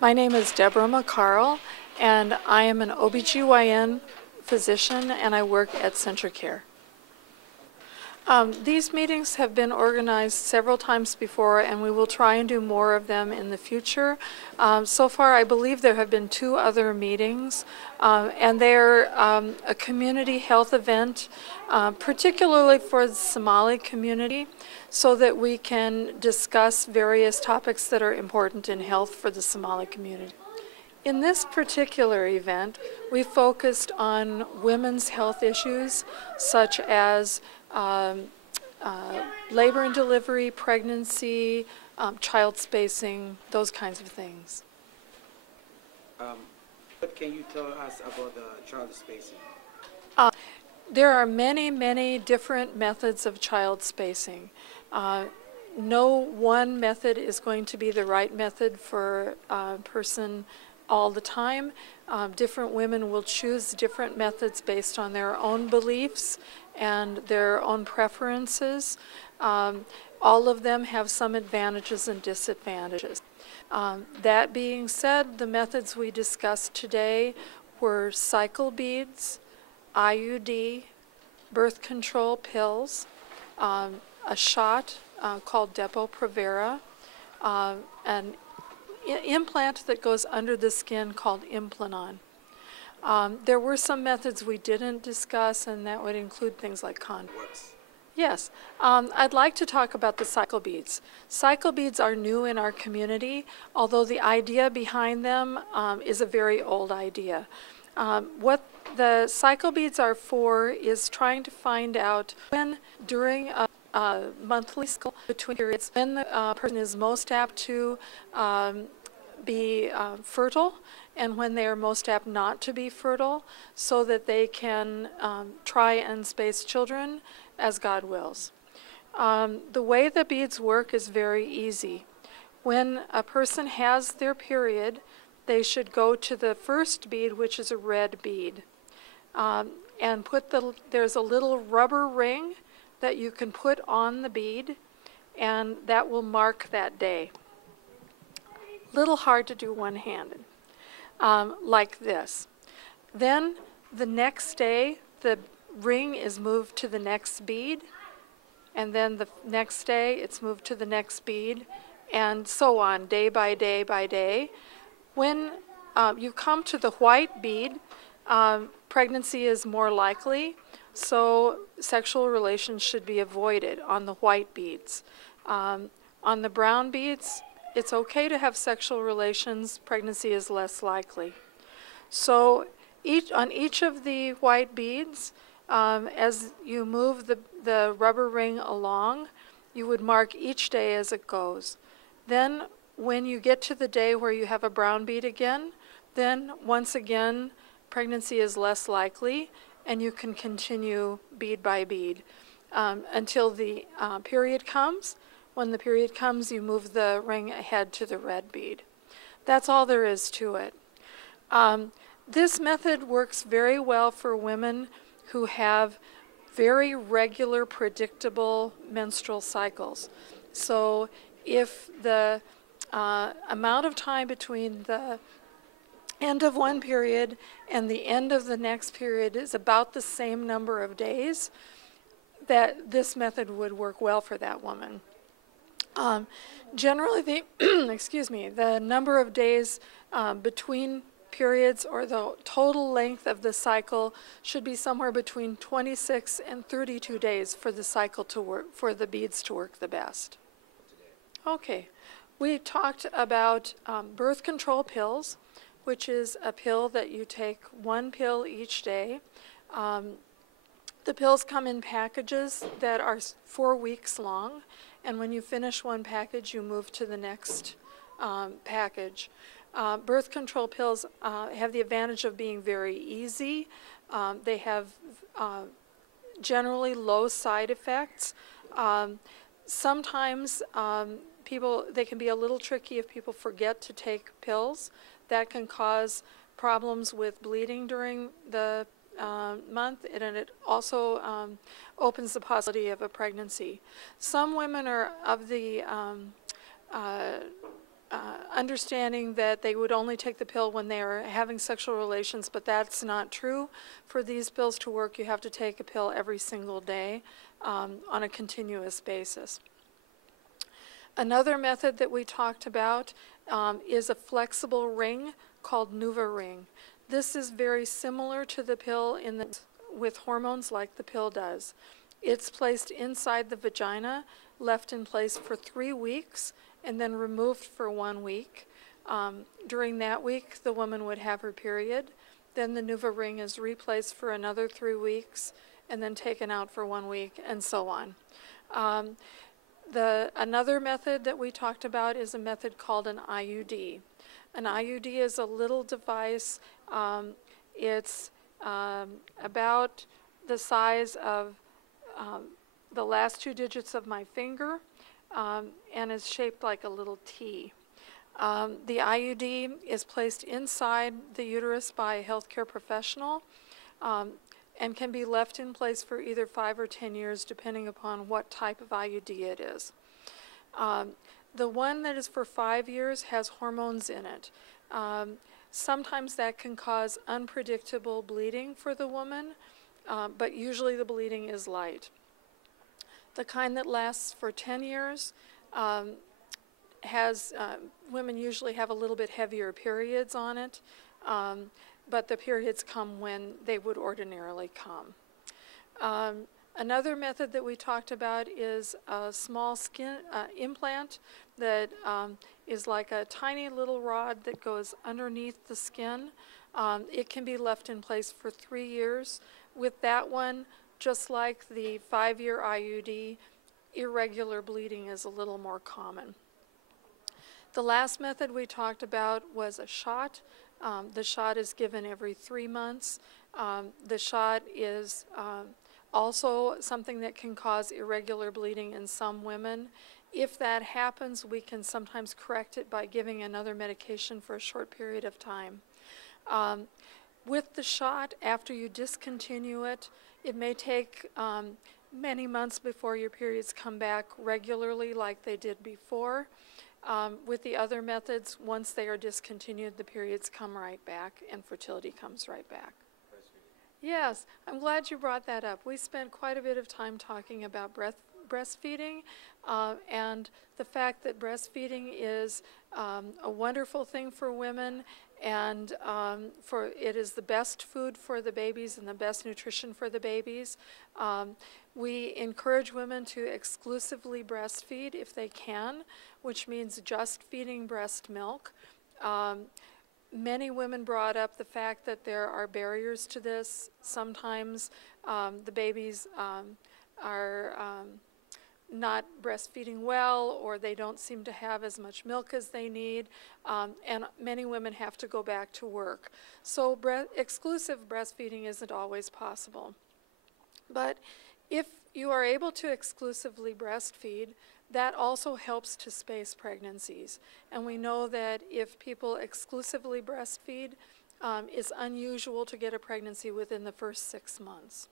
My name is Deborah McCarl, and I am an OBGYN physician, and I work at Centricare. These meetings have been organized several times before, and we will try and do more of them in the future. So far, I believe there have been 2 other meetings, and they're a community health event, particularly for the Somali community, so that we can discuss various topics that are important in health for the Somali community. In this particular event, we focused on women's health issues such as labor and delivery, pregnancy, child spacing, those kinds of things. What can you tell us about the child spacing? There are many, many different methods of child spacing. No one method is going to be the right method for a person all the time. Different women will choose different methods based on their own beliefs and their own preferences. All of them have some advantages and disadvantages. That being said, the methods we discussed today were cycle beads, IUD, birth control pills, a shot called Depo-Provera, an implant that goes under the skin called Implanon. There were some methods we didn't discuss, and that would include things like condoms. Yes, I'd like to talk about the cycle beads. Cycle beads are new in our community, although the idea behind them is a very old idea. What the cycle beads are for is trying to find out when during a monthly cycle between periods, when the person is most apt to be fertile and when they are most apt not to be fertile, so that they can try and space children as God wills. The way the beads work is very easy. When a person has their period, they should go to the first bead, which is a red bead, and there's a little rubber ring that you can put on the bead, and that will mark that day. Little hard to do one-handed, like this. Then the next day, the ring is moved to the next bead, and then the next day it's moved to the next bead, and so on, day by day by day. When you come to the white bead, pregnancy is more likely, so sexual relations should be avoided on the white beads. On the brown beads, it's okay to have sexual relations, pregnancy is less likely. So on each of the white beads, as you move the rubber ring along, you would mark each day as it goes. Then when you get to the day where you have a brown bead again, then once again pregnancy is less likely, and you can continue bead by bead until the period comes. When the period comes, you move the ring ahead to the red bead. That's all there is to it. This method works very well for women who have very regular, predictable menstrual cycles. So if the amount of time between the end of one period and the end of the next period is about the same number of days, that this method would work well for that woman. Generally, the number of days between periods, or the total length of the cycle, should be somewhere between 26 and 32 days for the cycle to work, for the beads to work the best. Okay, we talked about birth control pills, which is a pill that you take 1 pill each day. The pills come in packages that are 4 weeks long, and when you finish one package, you move to the next package. Birth control pills have the advantage of being very easy. They have generally low side effects. Sometimes they can be a little tricky if people forget to take pills. That can cause problems with bleeding during the month, and it also opens the possibility of a pregnancy. Some women are of the understanding that they would only take the pill when they are having sexual relations, but that's not true. For these pills to work, you have to take a pill every single day on a continuous basis. Another method that we talked about is a flexible ring called Nuvaring. This is very similar to the pill with hormones like the pill does. It's placed inside the vagina, left in place for 3 weeks, and then removed for 1 week. During that week, the woman would have her period. Then the Nuvaring is replaced for another 3 weeks, and then taken out for 1 week, and so on. Another method that we talked about is a method called an IUD. An IUD is a little device. It's about the size of the last 2 digits of my finger, and is shaped like a little T. The IUD is placed inside the uterus by a healthcare professional and can be left in place for either 5 or 10 years, depending upon what type of IUD it is. The one that is for 5 years has hormones in it. Sometimes that can cause unpredictable bleeding for the woman, but usually the bleeding is light. The kind that lasts for 10 years women usually have a little bit heavier periods on it, but the periods come when they would ordinarily come. Another method that we talked about is a small skin implant that is like a tiny little rod that goes underneath the skin. It can be left in place for 3 years. With that one, just like the 5-year IUD, irregular bleeding is a little more common. The last method we talked about was a shot. The shot is given every 3 months. The shot is also something that can cause irregular bleeding in some women. If that happens, we can sometimes correct it by giving another medication for a short period of time. With the shot, after you discontinue it, it may take many months before your periods come back regularly like they did before. With the other methods, once they are discontinued, the periods come right back and fertility comes right back. Yes, I'm glad you brought that up. We spent quite a bit of time talking about breastfeeding and the fact that breastfeeding is a wonderful thing for women, and it is the best food for the babies and the best nutrition for the babies. We encourage women to exclusively breastfeed if they can, which means just feeding breast milk. Many women brought up the fact that there are barriers to this. Sometimes the babies are not breastfeeding well, or they don't seem to have as much milk as they need, and many women have to go back to work. So exclusive breastfeeding isn't always possible. But if you are able to exclusively breastfeed, that also helps to space pregnancies. And we know that if people exclusively breastfeed, it's unusual to get a pregnancy within the first 6 months.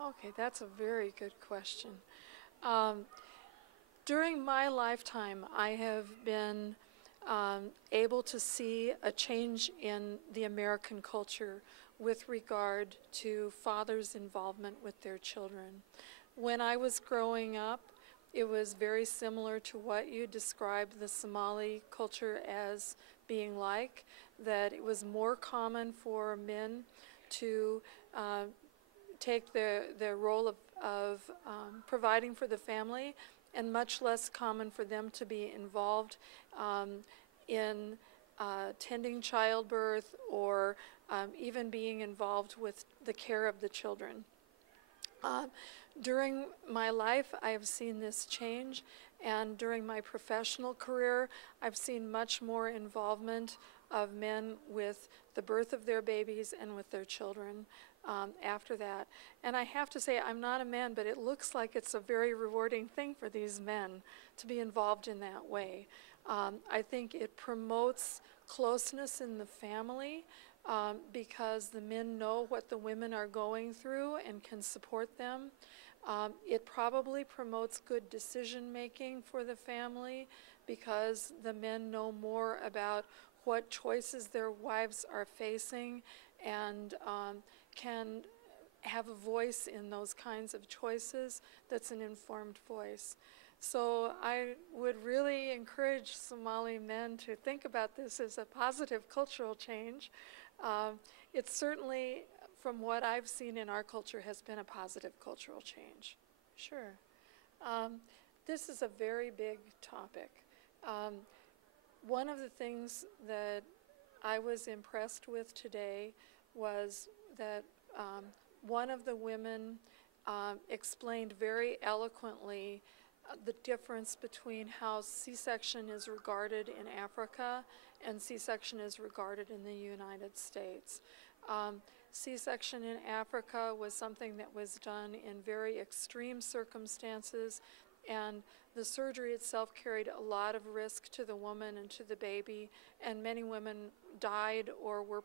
Okay, that's a very good question. During my lifetime, I have been able to see a change in the American culture with regard to fathers' involvement with their children. When I was growing up, it was very similar to what you described the Somali culture as being like, that it was more common for men to take the role of providing for the family, and much less common for them to be involved in tending childbirth or even being involved with the care of the children. During my life, I have seen this change, and during my professional career, I've seen much more involvement of men with the birth of their babies and with their children after that. And I have to say, I'm not a man, but it looks like it's a very rewarding thing for these men to be involved in that way. I think it promotes closeness in the family because the men know what the women are going through and can support them. It probably promotes good decision making for the family because the men know more about what choices their wives are facing and can have a voice in those kinds of choices that's an informed voice. So I would really encourage Somali men to think about this as a positive cultural change. It's certainly, from what I've seen in our culture, has been a positive cultural change. Sure. This is a very big topic. One of the things that I was impressed with today was that one of the women explained very eloquently the difference between how C-section is regarded in Africa and C-section is regarded in the United States. C-section in Africa was something that was done in very extreme circumstances, and the surgery itself carried a lot of risk to the woman and to the baby, and many women died or were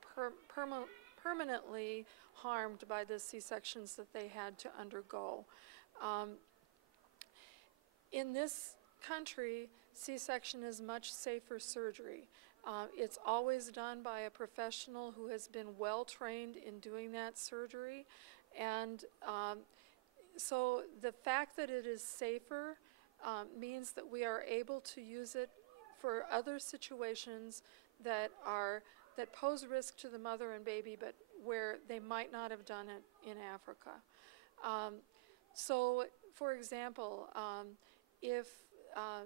permanently harmed by the C-sections that they had to undergo. In this country, C-section is much safer surgery. It's always done by a professional who has been well trained in doing that surgery, and so the fact that it is safer means that we are able to use it for other situations that pose risk to the mother and baby, but where they might not have done it in Africa. So, for example, if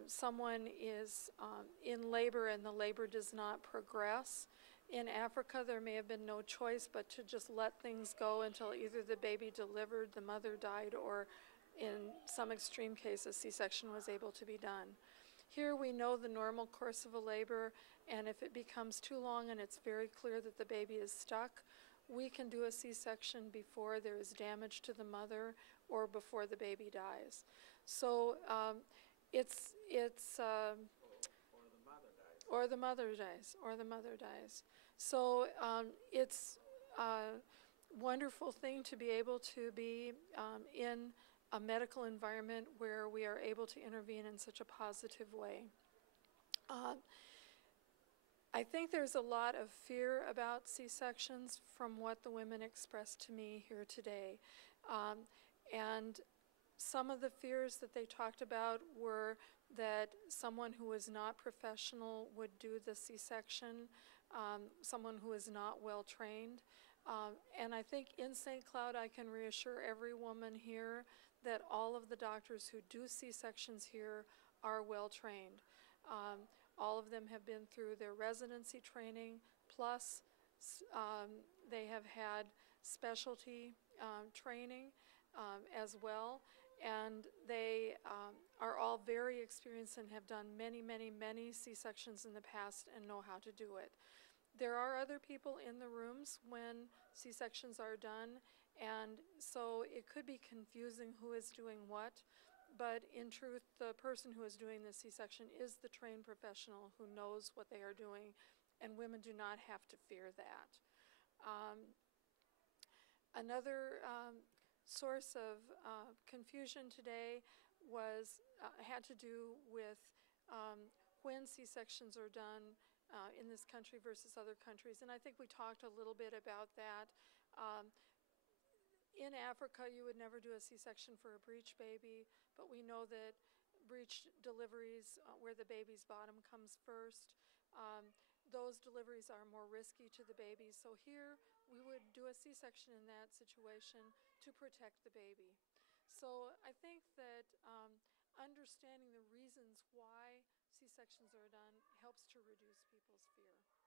someone is in labor and the labor does not progress, in Africa there may have been no choice but to just let things go until either the baby delivered, the mother died, or in some extreme cases C-section was able to be done. Here we know the normal course of a labor, and if it becomes too long and it's very clear that the baby is stuck, we can do a C-section before there is damage to the mother or before the baby dies. So it's or the mother dies. So it's a wonderful thing to be able to be in a medical environment where we are able to intervene in such a positive way. I think there's a lot of fear about C-sections from what the women expressed to me here today. And some of the fears that they talked about were that someone who is not professional would do the C-section, someone who is not well trained. And I think in St. Cloud I can reassure every woman here that all of the doctors who do C-sections here are well trained. All of them have been through their residency training, plus they have had specialty training as well, and they are all very experienced and have done many, many, many C-sections in the past and know how to do it. There are other people in the rooms when C-sections are done, and so it could be confusing who is doing what. But in truth, the person who is doing the C-section is the trained professional who knows what they are doing, and women do not have to fear that. Another source of confusion today had to do with when C-sections are done in this country versus other countries, and I think we talked a little bit about that. In Africa, you would never do a C-section for a breech baby, but we know that breech deliveries where the baby's bottom comes first, those deliveries are more risky to the baby. So here, we would do a C-section in that situation to protect the baby. So I think that understanding the reasons why C-sections are done helps to reduce people's fear.